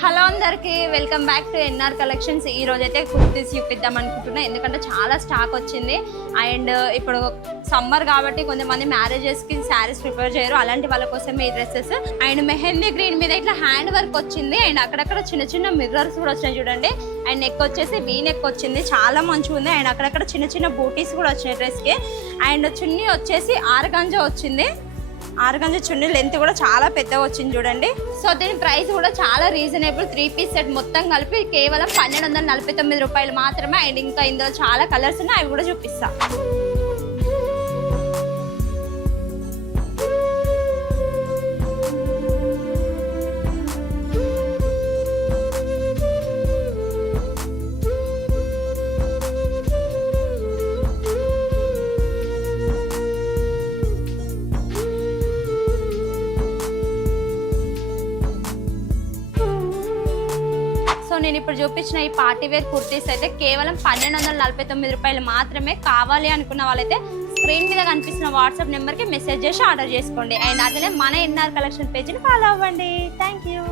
Hello అందరికి welcome back to NR collections. ఈ రోజు అయితే కుర్తీస్ చూపిద్దాం అనుకుంటున్నా, ఎందుకంటే చాలా స్టాక్ వచ్చింది. అండ్ ఇప్పుడు సమ్మర్ కాబట్టి కొంతమంది మ్యారేజెస్కి శారీస్ ప్రిపేర్ చేయరు, అలాంటి వాళ్ళ కోసం ఈ డ్రెస్సెస్. అండ్ మెహందీ గ్రీన్ మీద ఇట్లా హ్యాండ్ వర్క్ వచ్చింది. అండ్ అక్కడక్కడ చిన్న చిన్న మిర్రర్స్ కూడా వచ్చినాయి చూడండి. అండ్ నెక్ వచ్చేసి వీ నెక్ వచ్చింది, చాలా మంచిగా ఉంది. అండ్ అక్కడక్కడ చిన్న చిన్న బూటీస్ కూడా వచ్చినాయి డ్రెస్కి. అండ్ చున్నీ వచ్చేసి ఆరుగంజా వచ్చింది. ఆరుగంజ చున్నీ లెంత్ కూడా చాలా పెద్దగా వచ్చింది చూడండి. సో దీని ప్రైస్ కూడా చాలా రీజనబుల్. 3 పీస్ సెట్ మొత్తం కలిపి కేవలం 1249 రూపాయలు మాత్రమే. అండ్ ఇంకా ఇందులో చాలా కలర్స్ ఉన్నాయి, అవి కూడా చూపిస్తా. నేను ఇప్పుడు చూపించిన ఈ పార్టీ వేర్ కుర్తీస్ అయితే కేవలం 1249 రూపాయలు మాత్రమే. కావాలి అనుకున్న వాళ్ళైతే స్క్రీన్ మీద కనిపిస్తున్న వాట్సాప్ నెంబర్కి మెసేజ్ చేసి ఆర్డర్ చేసుకోండి. అండ్ అట్లనే మన ఎన్ఆర్ కలెక్షన్ పేజ్ని ఫాలో అవ్వండి. Thank you.